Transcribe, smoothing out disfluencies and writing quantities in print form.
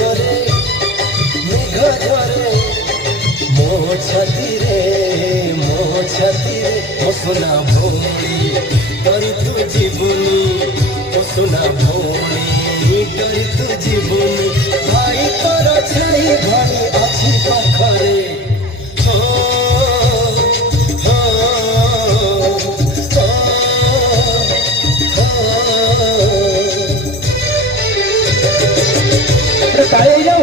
জরে মেঘ ঝরে ମୋ ଛାତିରେ ମୋ ସୁନା ଭଉଣୀ ଡରି ତୁ ଯିବୁନି ମୋ ସୁନା ଭଉଣୀ ଡରି ତୁ ଯିବୁନି ଭାଇ ତୋର ଛାଇ ଭଳି ଅଛି ପାଖରେ କାଳେ ହେଇଯାଉ